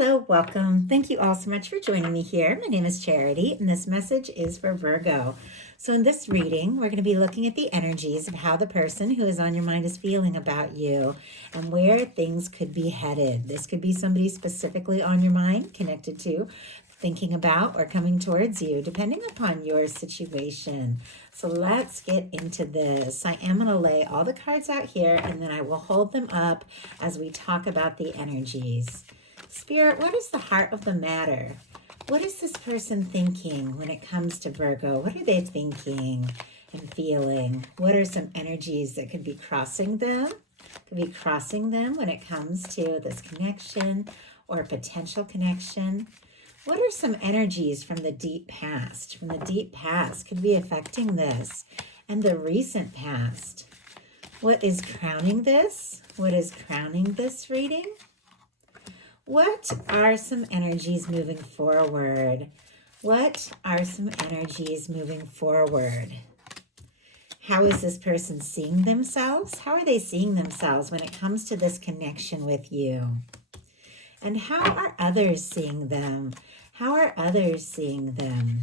Hello, welcome. Thank you all so much for joining me here. My name is Charity, and this message is for Virgo. So in this reading, we're going to be looking at the energies of how the person who is on your mind is feeling about you and where things could be headed. This could be somebody specifically on your mind, connected to, thinking about, or coming towards you, depending upon your situation. So let's get into this. I am going to lay all the cards out here, and then I will hold them up as we talk about the energies. Spirit, what is the heart of the matter? What is this person thinking when it comes to Virgo? What are they thinking and feeling? What are some energies that could be crossing them? Could be crossing them when it comes to this connection or potential connection. What are some energies from the deep past? From the deep past could be affecting this and the recent past. What is crowning this? What is crowning this reading? What are some energies moving forward? What are some energies moving forward? How is this person seeing themselves? How are they seeing themselves when it comes to this connection with you? And how are others seeing them? How are others seeing them?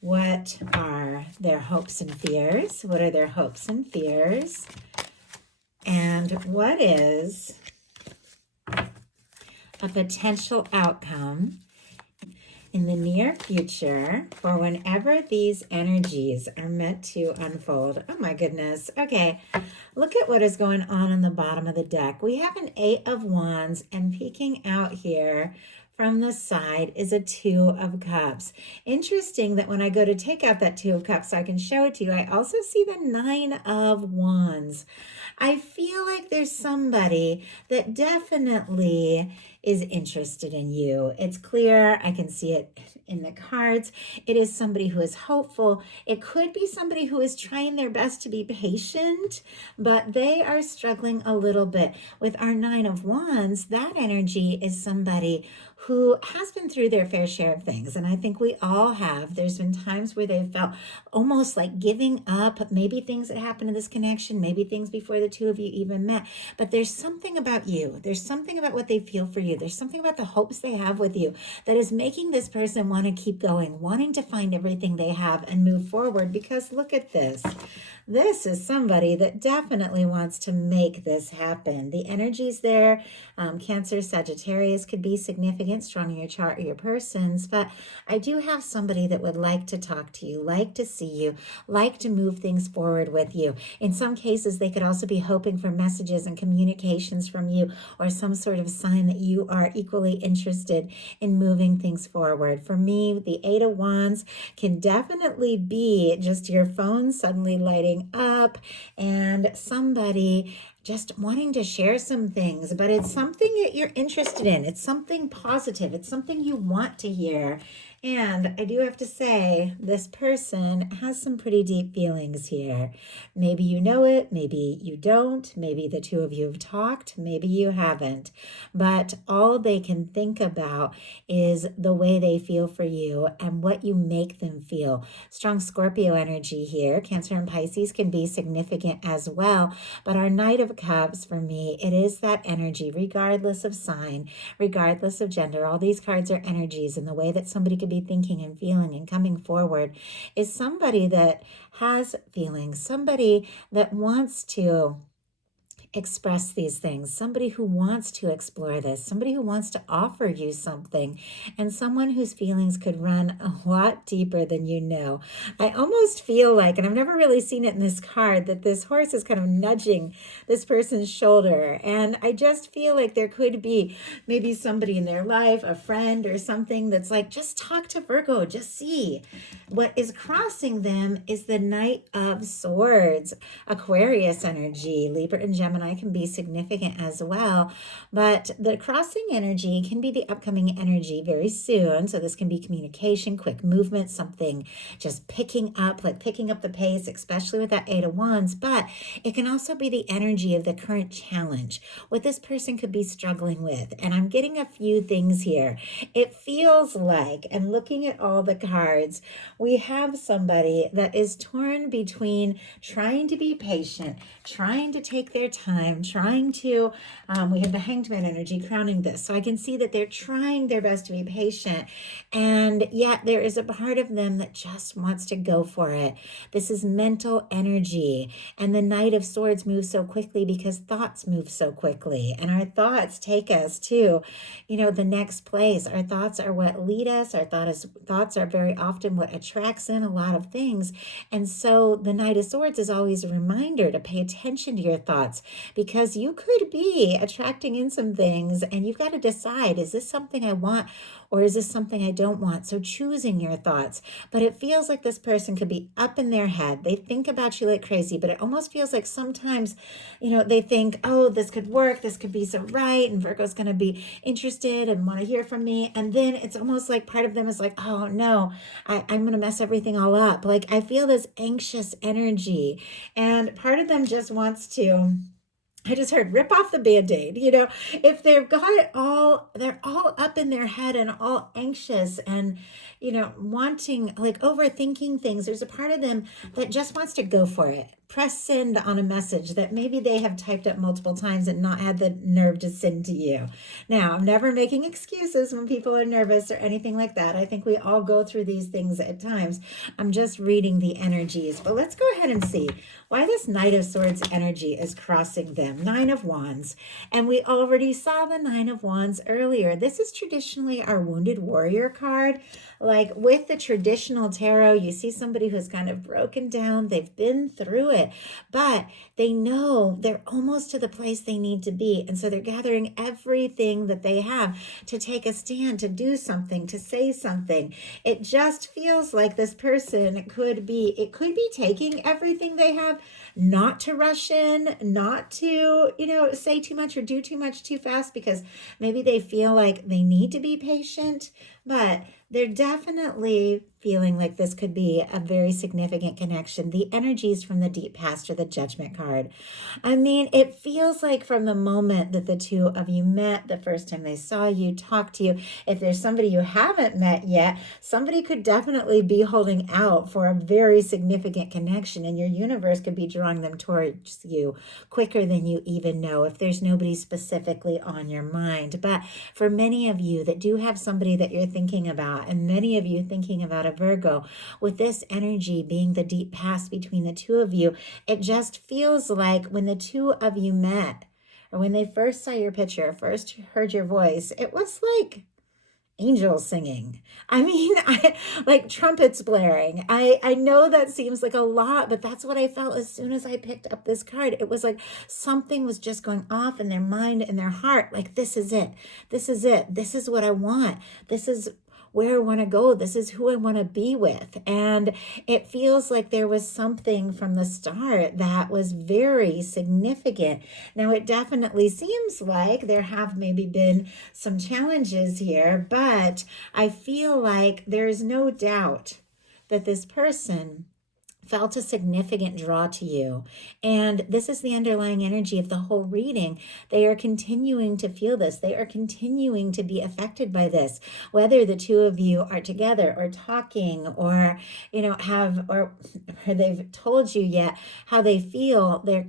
What are their hopes and fears? What are their hopes and fears? And what is a potential outcome in the near future for whenever these energies are meant to unfold? Oh my goodness. Okay, look at what is going on the bottom of the deck. We have an 8 of Wands, and peeking out here from the side is a 2 of Cups. Interesting that when I go to take out that 2 of Cups so I can show it to you, I also see the 9 of Wands. I feel like there's somebody that definitely is interested in you. It's clear. I can see it in the cards. It is somebody who is hopeful. It could be somebody who is trying their best to be patient, but they are struggling a little bit. With our 9 of Wands, that energy is somebody who has been through their fair share of things. And I think we all have. There's been times where they've felt almost like giving up, maybe things that happened in this connection, maybe things before the two of you even met. But there's something about you. There's something about what they feel for you. There's something about the hopes they have with you that is making this person want to keep going, wanting to find everything they have and move forward. Because look at this. This is somebody that definitely wants to make this happen. The energies there, Cancer, Sagittarius could be significant, strong in your chart or your persons, but I do have somebody that would like to talk to you, like to see you, like to move things forward with you. In some cases, they could also be hoping for messages and communications from you or some sort of sign that you are equally interested in moving things forward. For me, the 8 of Wands can definitely be just your phone suddenly lighting up and somebody just wanting to share some things, but it's something that you're interested in. It's something positive. It's something you want to hear. And I do have to say, this person has some pretty deep feelings here. Maybe you know it, maybe you don't, maybe the two of you have talked, maybe you haven't. But all they can think about is the way they feel for you and what you make them feel. Strong Scorpio energy here. Cancer and Pisces can be significant as well. But our Knight of Cups, for me, it is that energy, regardless of sign, regardless of gender. All these cards are energies, and the way that somebody could be thinking and feeling and coming forward is somebody that has feelings, somebody that wants to express these things, somebody who wants to explore this, somebody who wants to offer you something, and someone whose feelings could run a lot deeper than you know. I almost feel like, and I've never really seen it in this card, that this horse is kind of nudging this person's shoulder. And I just feel like there could be maybe somebody in their life, a friend or something that's like, just talk to Virgo, just see. What is crossing them is the Knight of Swords, Aquarius energy. Libra and Gemini can be significant as well, but the crossing energy can be the upcoming energy very soon. So this can be communication, quick movement, something just picking up, like picking up the pace, especially with that 8 of Wands, but it can also be the energy of the current challenge, what this person could be struggling with. And I'm getting a few things here. It feels like, and looking at all the cards, we have somebody that is torn between trying to be patient, trying to take their time, time trying to, we have the Hanged Man energy crowning this. So I can see that they're trying their best to be patient. And yet there is a part of them that just wants to go for it. This is mental energy. And the Knight of Swords moves so quickly because thoughts move so quickly. And our thoughts take us to, the next place. Our thoughts are what lead us. Our thoughts are very often what attracts in a lot of things. And so the Knight of Swords is always a reminder to pay attention to your thoughts, because you could be attracting in some things and you've got to decide, is this something I want or is this something I don't want? So choosing your thoughts. But it feels like this person could be up in their head. They think about you like crazy, but it almost feels like sometimes, they think, oh, this could work. This could be so right. And Virgo's going to be interested and want to hear from me. And then it's almost like part of them is like, oh no, I'm going to mess everything all up. Like I feel this anxious energy, and part of them just wants to, I just heard, rip off the Band-Aid. If they've got it all, they're all up in their head and all anxious and, wanting, like overthinking things. There's a part of them that just wants to go for it. Press send on a message that maybe they have typed up multiple times and not had the nerve to send to you. Now, I'm never making excuses when people are nervous or anything like that. I think we all go through these things at times. I'm just reading the energies. But let's go ahead and see why this Knight of Swords energy is crossing them. Nine of Wands. And we already saw the Nine of Wands earlier. This is traditionally our Wounded Warrior card. Like with the traditional tarot, you see somebody who's kind of broken down. They've been through it, but they know they're almost to the place they need to be. And so they're gathering everything that they have to take a stand, to do something, to say something. It just feels like this person could be taking everything they have, not to rush in, not to, say too much or do too much too fast, because maybe they feel like they need to be patient, but they're definitely feeling like this could be a very significant connection. The energies from the deep past or the Judgment card. I mean, it feels like from the moment that the two of you met, the first time they saw you, talked to you, if there's somebody you haven't met yet, somebody could definitely be holding out for a very significant connection, and your universe could be drawing them towards you quicker than you even know, if there's nobody specifically on your mind. But for many of you that do have somebody that you're thinking about, and many of you thinking about a Virgo, with this energy being the deep past between the two of you, it just feels like when the two of you met, or when they first saw your picture, first heard your voice, it was like angels singing. I mean, like trumpets blaring. I know that seems like a lot, but that's what I felt as soon as I picked up this card. It was like something was just going off in their mind and their heart. Like, this is it. This is it. This is what I want. This is where I want to go. This is who I want to be with. And it feels like there was something from the start that was very significant. Now, it definitely seems like there have maybe been some challenges here, but I feel like there's no doubt that this person felt a significant draw to you. And this is the underlying energy of the whole reading. They are continuing to feel this. They are continuing to be affected by this, whether the two of you are together or talking or, or they've told you yet how they feel. They're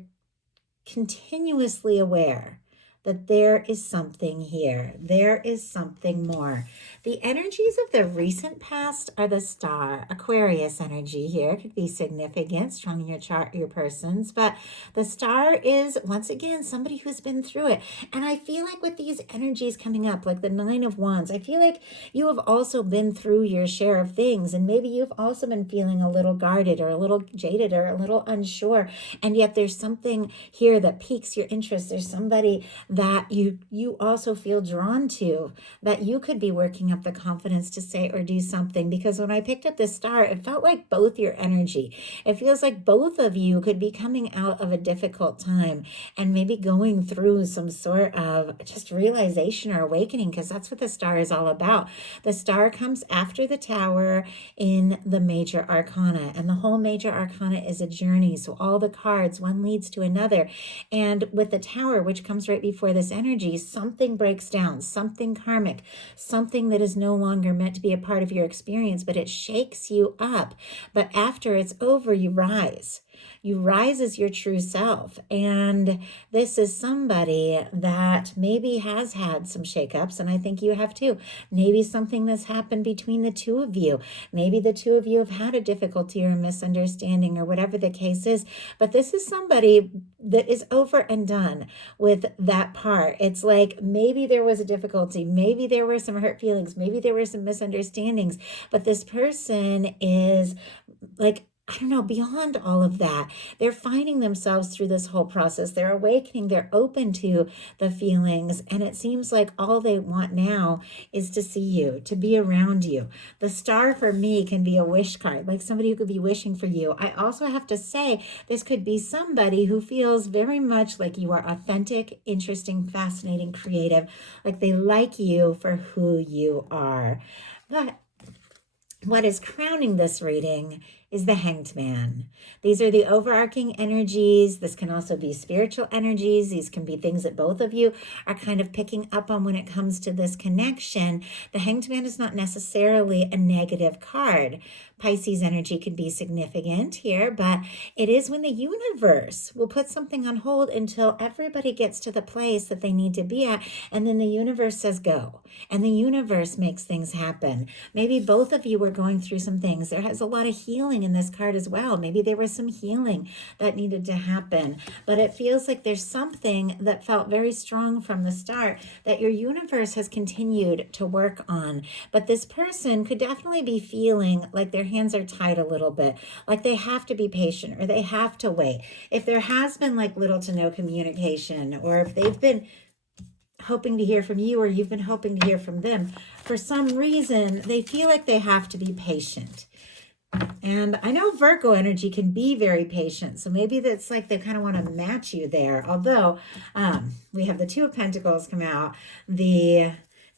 continuously aware that there is something here. There is something more. The energies of the recent past are the Star. Aquarius energy here could be significant, strong in your chart, your persons. But the Star is, once again, somebody who's been through it. And I feel like with these energies coming up, like the Nine of Wands, I feel like you have also been through your share of things. And maybe you've also been feeling a little guarded or a little jaded or a little unsure. And yet there's something here that piques your interest. There's somebody that you also feel drawn to, that you could be working up the confidence to say or do something. Because when I picked up this Star, it felt like both your energy. It feels like both of you could be coming out of a difficult time and maybe going through some sort of just realization or awakening, because that's what the Star is all about. The Star comes after the Tower in the Major Arcana, and the whole Major Arcana is a journey. So all the cards, one leads to another. And with the Tower, which comes right before this energy, something breaks down, something karmic, something that is no longer meant to be a part of your experience, but it shakes you up. But after it's over, you rise. You rise as your true self. And this is somebody that maybe has had some shakeups, and I think you have too. Maybe something that's happened between the two of you. Maybe the two of you have had a difficulty or a misunderstanding or whatever the case is. But this is somebody that is over and done with that part. It's like maybe there was a difficulty, maybe there were some hurt feelings, maybe there were some misunderstandings, but this person is like, I don't know, beyond all of that. They're finding themselves through this whole process. They're awakening. They're open to the feelings. And it seems like all they want now is to see you, to be around you. The star for me can be a wish card, like somebody who could be wishing for you. I also have to say, this could be somebody who feels very much like you are authentic, interesting, fascinating, creative, like they like you for who you are. But what is crowning this reading is the Hanged Man. These are the overarching energies. This can also be spiritual energies. These can be things that both of you are kind of picking up on when it comes to this connection. The Hanged Man is not necessarily a negative card. Pisces energy can be significant here, but it is when the universe will put something on hold until everybody gets to the place that they need to be at, and then the universe says go, and the universe makes things happen. Maybe both of you were going through some things. There has a lot of healing in this card as well. Maybe there was some healing that needed to happen, but it feels like there's something that felt very strong from the start that your universe has continued to work on. But this person could definitely be feeling like their hands are tied a little bit, like they have to be patient or they have to wait. If there has been like little to no communication, or if they've been hoping to hear from you or you've been hoping to hear from them, for some reason they feel like they have to be patient. And I know Virgo energy can be very patient, so maybe that's like they kind of want to match you there. Although we have the Two of Pentacles come out, the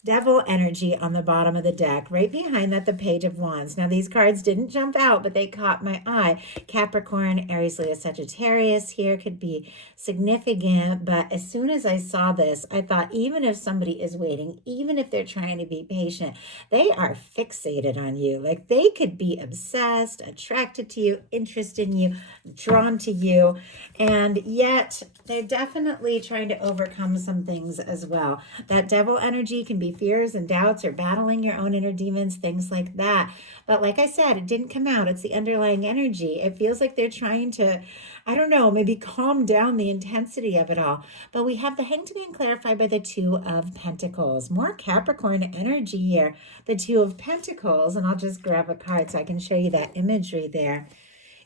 Devil energy on the bottom of the deck. Right behind that, the Page of Wands. Now, these cards didn't jump out, but they caught my eye. Capricorn, Aries, Leo, Sagittarius here could be significant. But as soon as I saw this, I thought even if somebody is waiting, even if they're trying to be patient, they are fixated on you. Like they could be obsessed, attracted to you, interested in you, drawn to you. And yet they're definitely trying to overcome some things as well. That Devil energy can be fears and doubts or battling your own inner demons, things like that. But like I said, it didn't come out. It's the underlying energy. It feels like they're trying to, I don't know, maybe calm down the intensity of it all. But we have the Hanged Man clarified by the Two of Pentacles. More Capricorn energy here. The Two of Pentacles, and I'll just grab a card so I can show you that imagery there,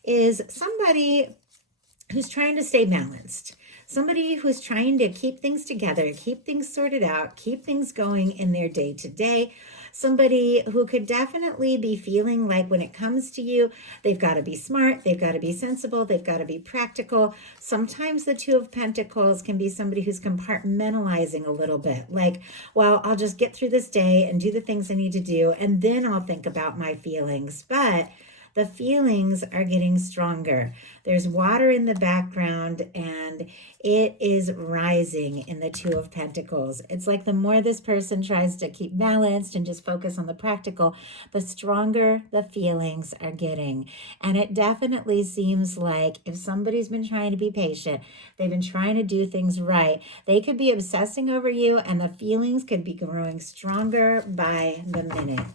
is somebody who's trying to stay balanced. Somebody who's trying to keep things together, keep things sorted out, keep things going in their day-to-day. Somebody who could definitely be feeling like when it comes to you, they've got to be smart, they've got to be sensible, they've got to be practical. Sometimes the Two of Pentacles can be somebody who's compartmentalizing a little bit. Like, well, I'll just get through this day and do the things I need to do, and then I'll think about my feelings. But the feelings are getting stronger. There's water in the background and it is rising in the Two of Pentacles. It's like the more this person tries to keep balanced and just focus on the practical, the stronger the feelings are getting. And it definitely seems like if somebody's been trying to be patient, they've been trying to do things right, they could be obsessing over you and the feelings could be growing stronger by the minute.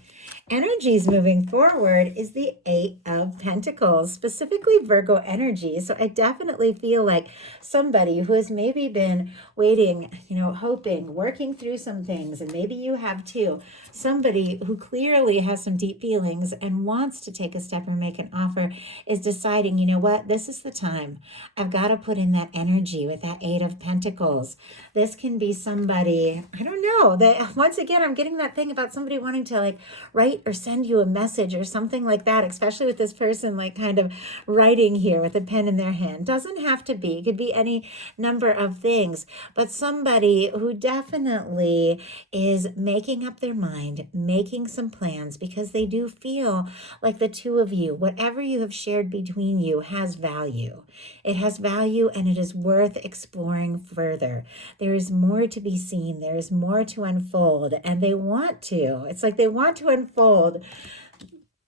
Energies moving forward is the Eight of Pentacles, specifically Virgo energy. So I definitely feel like somebody who has maybe been waiting, hoping, working through some things, and maybe you have too, somebody who clearly has some deep feelings and wants to take a step or make an offer is deciding, you know what, this is the time. I've got to put in that energy with that Eight of Pentacles. This can be somebody, I don't know, that once again, I'm getting that thing about somebody wanting to like write or send you a message or something like that, especially with this person like kind of writing here with a pen in their hand. Doesn't have to be. It could be any number of things, but somebody who definitely is making up their mind, making some plans because they do feel like the two of you, whatever you have shared between you has value. It has value and it is worth exploring further. There is more to be seen. There is more to unfold and they want to. It's like they want to unfold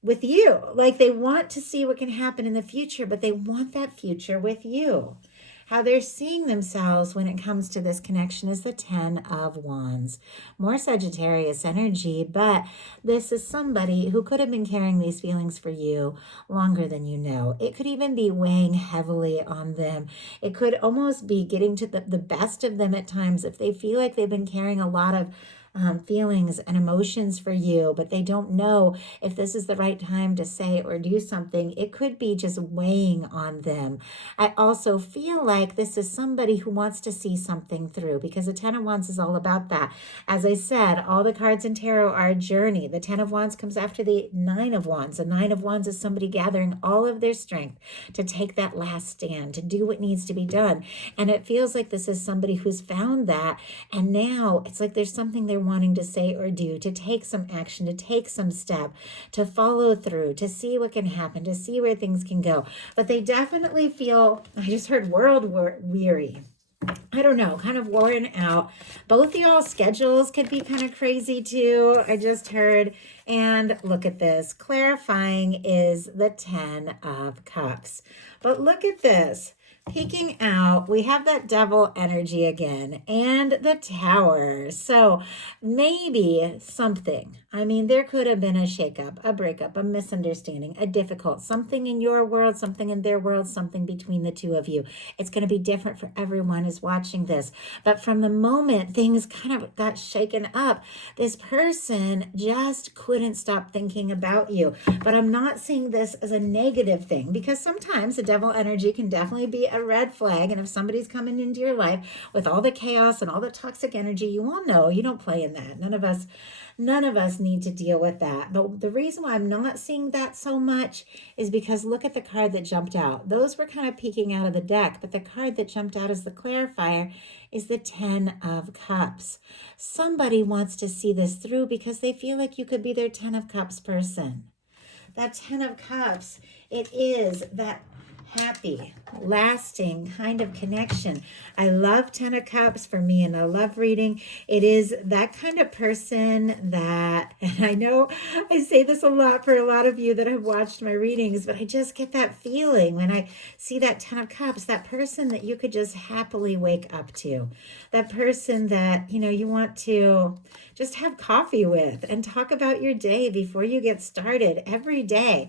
with you. Like they want to see what can happen in the future, but they want that future with you. How they're seeing themselves when it comes to this connection is the 10 of Wands. More Sagittarius energy, but this is somebody who could have been carrying these feelings for you longer than you know. It could even be weighing heavily on them. It could almost be getting to the best of them at times if they feel like they've been carrying a lot of feelings and emotions for you, but they don't know if this is the right time to say or do something. It could be just weighing on them. I also feel like this is somebody who wants to see something through, because the 10 of Wands is all about that. As I said, all the cards in tarot are a journey. The 10 of Wands comes after the 9 of Wands. The 9 of Wands is somebody gathering all of their strength to take that last stand, to do what needs to be done. And it feels like this is somebody who's found that, and now it's like there's something they're wanting to say or do, to take some action, to take some step, to follow through, to see what can happen, to see where things can go. But they definitely feel, I just heard world weary. I don't know, kind of worn out. Both y'all schedules could be kind of crazy too, I just heard. And look at this. Clarifying is the 10 of Cups. But look at this. Peeking out, we have that devil energy again and the Tower. So maybe something. I mean, there could have been a shakeup, a breakup, a misunderstanding, a difficult, something in your world, something in their world, something between the two of you. It's going to be different for everyone who's watching this. But from the moment things kind of got shaken up, this person just couldn't stop thinking about you. But I'm not seeing this as a negative thing, because sometimes the devil energy can definitely be a red flag. And if somebody's coming into your life with all the chaos and all the toxic energy, you all know you don't play in that. None of us need to deal with that. But the reason why I'm not seeing that so much is because look at the card that jumped out. Those were kind of peeking out of the deck, but the card that jumped out as the clarifier is the 10 of Cups. Somebody wants to see this through because they feel like you could be their 10 of Cups person. That 10 of Cups, it is that happy, lasting kind of connection. I love 10 of Cups for me in a love reading. It is that kind of person that, and I know I say this a lot for a lot of you that have watched my readings, but I just get that feeling when I see that 10 of Cups, that person that you could just happily wake up to, that person that, you want to just have coffee with and talk about your day before you get started every day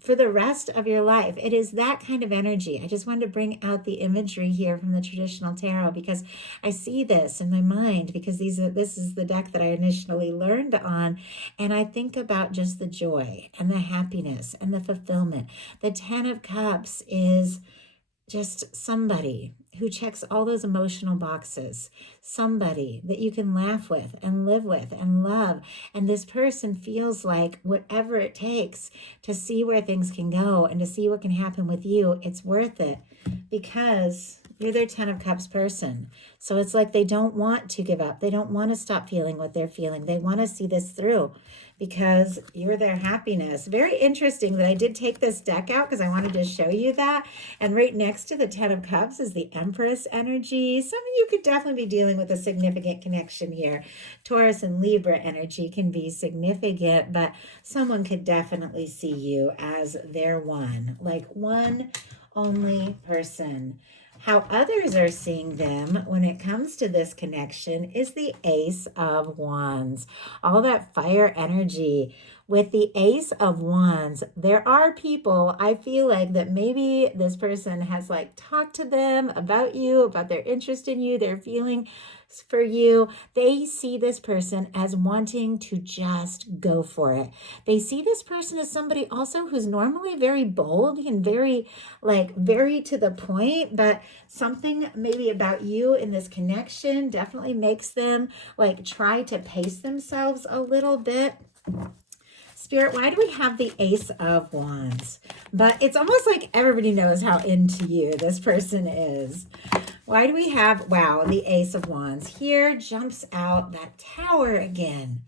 for the rest of your life. It is that kind of energy. I just wanted to bring out the imagery here from the traditional tarot because I see this in my mind, because this is the deck that I initially learned on, and I think about just the joy and the happiness and the fulfillment. The 10 of Cups is just somebody who checks all those emotional boxes, somebody that you can laugh with and live with and love. And this person feels like whatever it takes to see where things can go and to see what can happen with you, it's worth it because you're their 10 of Cups person. So it's like they don't want to give up. They don't want to stop feeling what they're feeling. They want to see this through because you're their happiness. Very interesting that I did take this deck out because I wanted to show you that. And right next to the 10 of Cups is the Empress energy. Some of you could definitely be dealing with a significant connection here. Taurus and Libra energy can be significant, but someone could definitely see you as their one, like one only person. How others are seeing them when it comes to this connection is the Ace of Wands. All that fire energy. With the Ace of Wands, there are people, I feel like, that maybe this person has talked to them about you, about their interest in you, their feeling for you. They see this person as wanting to just go for it. They see this person as somebody also who's normally very bold and very to the point, but something maybe about you in this connection definitely makes them try to pace themselves a little bit. Spirit, why do we have the Ace of Wands? But it's almost like everybody knows how into you this person is. Why do we have, wow, the Ace of Wands? Here jumps out that Tower again.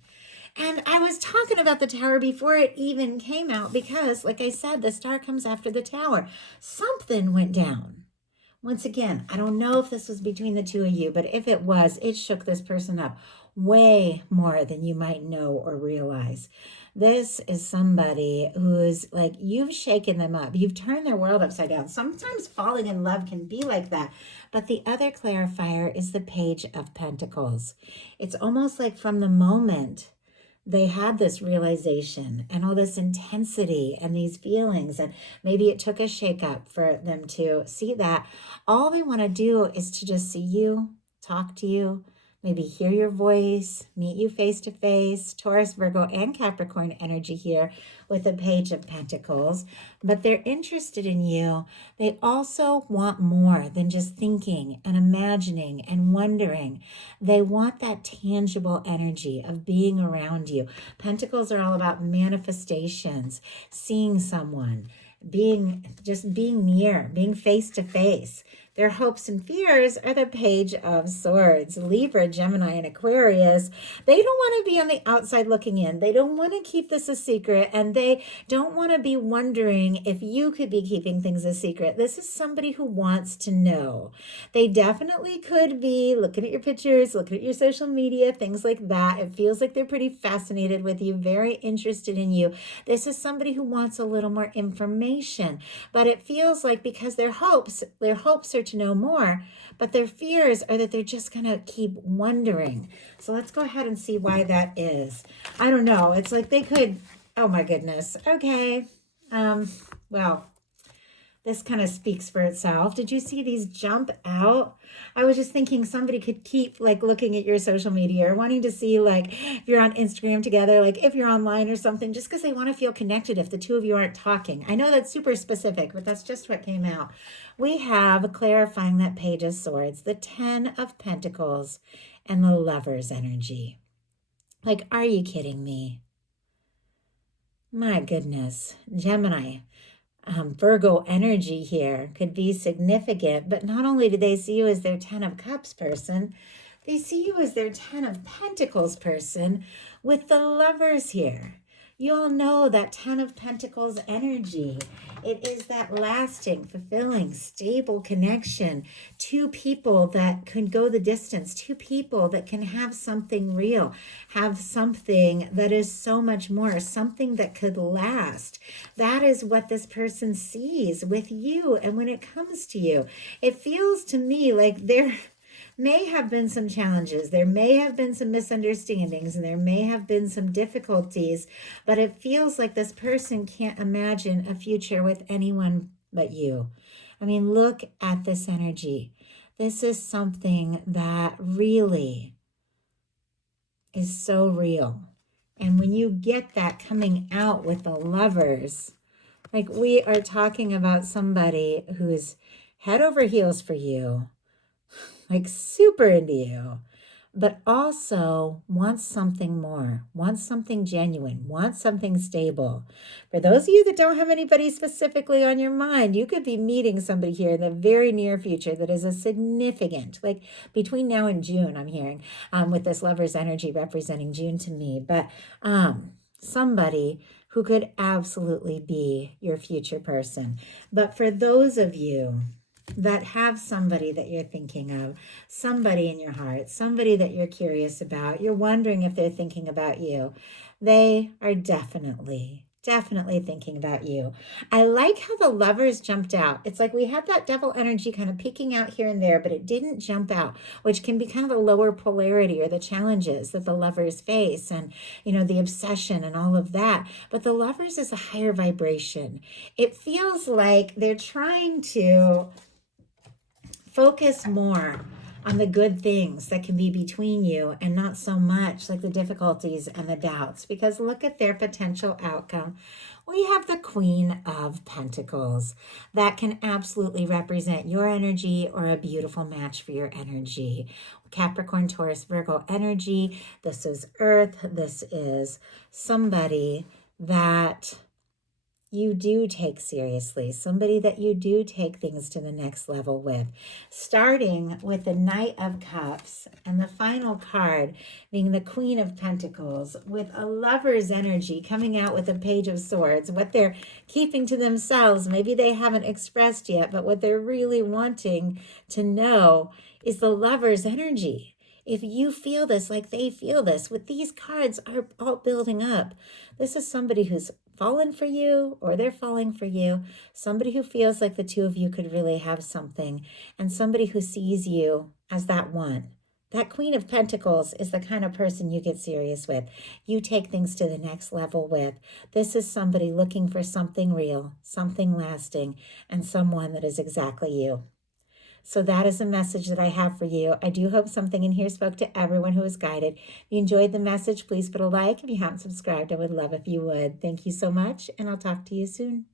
And I was talking about the Tower before it even came out because, like I said, the star comes after the Tower. Something went down. Once again, I don't know if this was between the two of you, but if it was, it shook this person up. way more than you might know or realize. This is somebody who's like, you've shaken them up. You've turned their world upside down. Sometimes falling in love can be like that. But the other clarifier is the Page of Pentacles. It's almost like from the moment they had this realization and all this intensity and these feelings, and maybe it took a shakeup for them to see that, all they want to do is to just see you, talk to you, maybe hear your voice, meet you face to face. Taurus, Virgo, and Capricorn energy here with the Page of Pentacles. But they're interested in you. They also want more than just thinking and imagining and wondering. They want that tangible energy of being around you. Pentacles are all about manifestations, seeing someone, being near, being face to face. Their hopes and fears are the Page of Swords. Libra, Gemini, and Aquarius, they don't want to be on the outside looking in. They don't want to keep this a secret, and they don't want to be wondering if you could be keeping things a secret. This is somebody who wants to know. They definitely could be looking at your pictures, looking at your social media, things like that. It feels like they're pretty fascinated with you, very interested in you. This is somebody who wants a little more information, but it feels like because their hopes are to know more, but their fears are that they're just going to keep wondering. So let's go ahead and see why that is. I don't know. It's like they could, oh my goodness. Okay. Well, this kind of speaks for itself. Did you see these jump out? I was just thinking somebody could keep like looking at your social media or wanting to see like if you're on Instagram together, like if you're online or something, just because they want to feel connected if the two of you aren't talking. I know that's super specific, but that's just what came out. We have clarifying that Page of Swords, the 10 of Pentacles, and the Lover's energy. Like, are you kidding me? My goodness. Gemini. Virgo energy here could be significant, but not only do they see you as their 10 of Cups person, they see you as their 10 of Pentacles person with the Lovers here. You all know that 10 of Pentacles energy. It is that lasting, fulfilling, stable connection. Two people that can go the distance. Two people that can have something real. Have something that is so much more. Something that could last. That is what this person sees with you and when it comes to you. It feels to me like they're may have been some challenges. There may have been some misunderstandings and there may have been some difficulties, but it feels like this person can't imagine a future with anyone but you. I mean, look at this energy. This is something that really is so real. And when you get that coming out with the Lovers, like we are talking about somebody who's head over heels for you, like super into you, but also wants something more, wants something genuine, wants something stable. For those of you that don't have anybody specifically on your mind, you could be meeting somebody here in the very near future that is a significant, like between now and June, I'm hearing, with this Lover's energy representing June to me, but somebody who could absolutely be your future person. But for those of you that have somebody that you're thinking of, somebody in your heart, somebody that you're curious about, you're wondering if they're thinking about you, they are definitely thinking about you. I like how the Lovers jumped out. It's like we had that Devil energy kind of peeking out here and there, but it didn't jump out, which can be kind of a lower polarity or the challenges that the Lovers face and, you know, the obsession and all of that. But the Lovers is a higher vibration. It feels like they're trying to focus more on the good things that can be between you and not so much like the difficulties and the doubts, because look at their potential outcome. We have the Queen of Pentacles that can absolutely represent your energy or a beautiful match for your energy. Capricorn, Taurus, Virgo energy. This is Earth. This is somebody that you do take seriously, somebody that you do take things to the next level with, starting with the Knight of Cups and the final card being the Queen of Pentacles with a Lover's energy coming out with a Page of Swords. What they're keeping to themselves, maybe they haven't expressed yet, but what they're really wanting to know is the Lover's energy. If you feel this like they feel this, with these cards are all building up. This is somebody who's fallen for you or they're falling for you, somebody who feels like the two of you could really have something, and somebody who sees you as that one. That Queen of Pentacles is the kind of person you get serious with. You take things to the next level with. This is somebody looking for something real, something lasting, and someone that is exactly you. So that is a message that I have for you. I do hope something in here spoke to everyone who was guided. If you enjoyed the message, please put a like. If you haven't subscribed, I would love if you would. Thank you so much, and I'll talk to you soon.